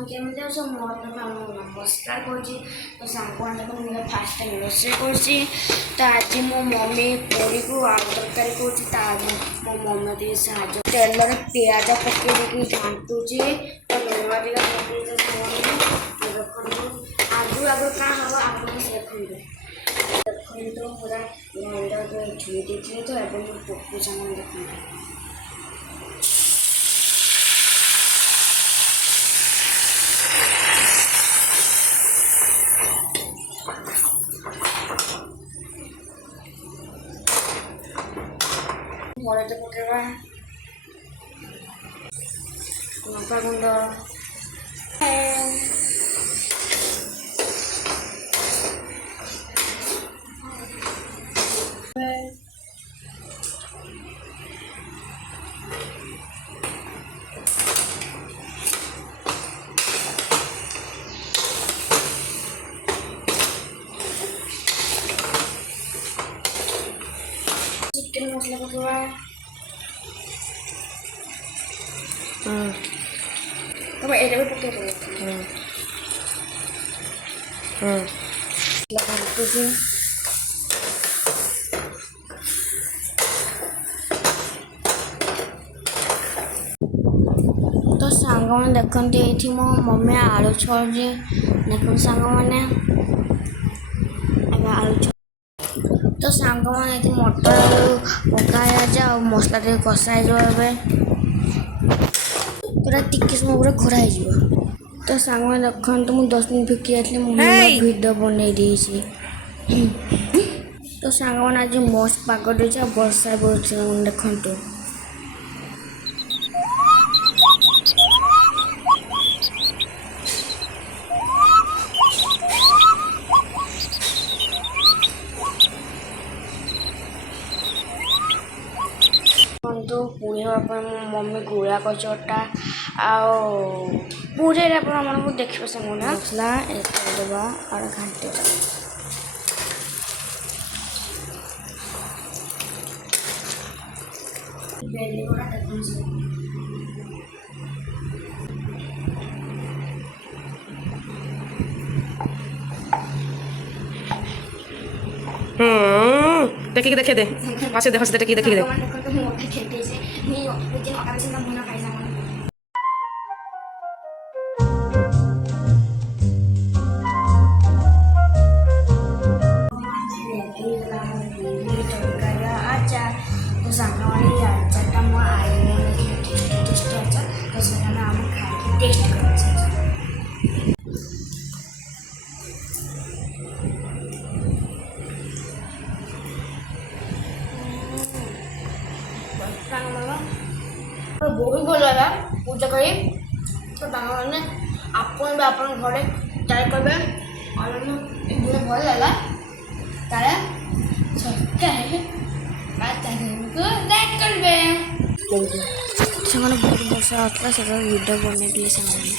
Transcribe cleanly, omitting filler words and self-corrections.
ସାଙ୍ଗମାନେ କେମିତି ଅଛ? ମୋର ନମସ୍କାର କରୁଛି। ତ ସାଙ୍ଗମାନେ ଦେଖନ୍ତୁ ମୁଁ ଫାଷ୍ଟ ଟାଇମ୍ ରୋଷେଇ କରୁଛି। ତ ଆଜି ମୋ ମମି ପୁରୀକୁ ଆଳୁ ତରକାରୀ କରୁଛି। ତା ମୋ ମମି ଟିକେ ସାହାଯ୍ୟ ତେଲରେ ପିଆଜ ପକେଇ ଦେଇକି ଘାଣ୍ଟୁଛି। ତ ଲୁଣ ଟିକେ ପକେଇ ଦେଖନ୍ତୁ ଆଗରୁ କାଣା ହେବ ଆପଣ ଦେଖନ୍ତୁ ପୁରା ଗ୍ରାଇଣ୍ଡର ଧୋଇ ଦେଇଥିଲି। ତ ଏବେ ମୁଁ ପକାଉଛି ସାଙ୍ଗମାନେ ଦେଖନ୍ତୁ ହଳଦୀ ପକେଇବା, ଲଙ୍କା ଗୁଣ୍ଡ, ଚିକେନ ମସଲା ପକେଇବା, ତମେ ଏଇଟା ବି ପକେଇ ପାରିବ। ଘାଣ୍ଟୁଛି ତ ସାଙ୍ଗମାନେ ଦେଖନ୍ତୁ ଏଇଠି ମୋ ମମି ଆଳୁ ଛଡ଼ୁଛି। ଦେଖନ୍ତୁ ସାଙ୍ଗମାନେ ଏବେ ଆଳୁ ତ ସାଙ୍ଗମାନେ ଏଠି ମଟର ଆଳୁ ପକା ହେଇଯାଉଛି ଆଉ ମସଲା ଟିକେ କଷା ହେଇଯିବ। ଏବେ ପୁରା ଟିକେ ସମୟ ପୁରା ଖରା ହେଇଯିବ। ତ ସାଙ୍ଗମାନେ ଦେଖନ୍ତୁ ମୁଁ 10 ମିନିଟ୍ ଭିକି ଯାଇଥିଲି ମୁଁ ଭିଡ଼ିଓ ବନେଇ ଦେଇଛି। ତ ସାଙ୍ଗମାନେ ଆଜି ମସ୍ତ ପାଗ ଦେଇଛି ଆଉ ବର୍ଷା ପଡ଼ୁଛି ଦେଖନ୍ତୁ। ପୁରୀ ହେବା ପାଇଁ ମୋ ମମି ଗୁଳା କଚଟା ଆଉ ପୁରୀରେ ଆପଣମାନଙ୍କୁ ଦେଖିବ ସାଙ୍ଗମାନେ ମସଲା ଦେବା ଆଉ ଘାଣ୍ଟିବା। ଦେଖିକି ଦେଖେଇ ଦେ ହସି ଦେ ଦେଖିକି ଦେଖେଇ ଦେ। ସାଙ୍ଗମାନେ ଆଚାରଟା ମୋ ଆଈ ଟେଷ୍ଟ ଆଚାର ତ ସେଟା ଆମେ ଖାଇକି ଟେଷ୍ଟ କରୁଛେ। ବହୁତ ଭଲ ଲାଗା ପୂଜା କରି। ତ ସାଙ୍ଗମାନେ ଆପଣ ବି ଆପଣଙ୍କ ଘରେ ଟ୍ରାଏ କରିବେ ଆଉ ବହୁତ ଭଲ ଲାଗା ତାହେଲେ ସେମାନେ ବହୁତ ବର୍ଷା ହେଉଥିଲା ସେଟା ଭିଡ଼ିଓ ବନେଇଥିଲେ ସେମାନେ।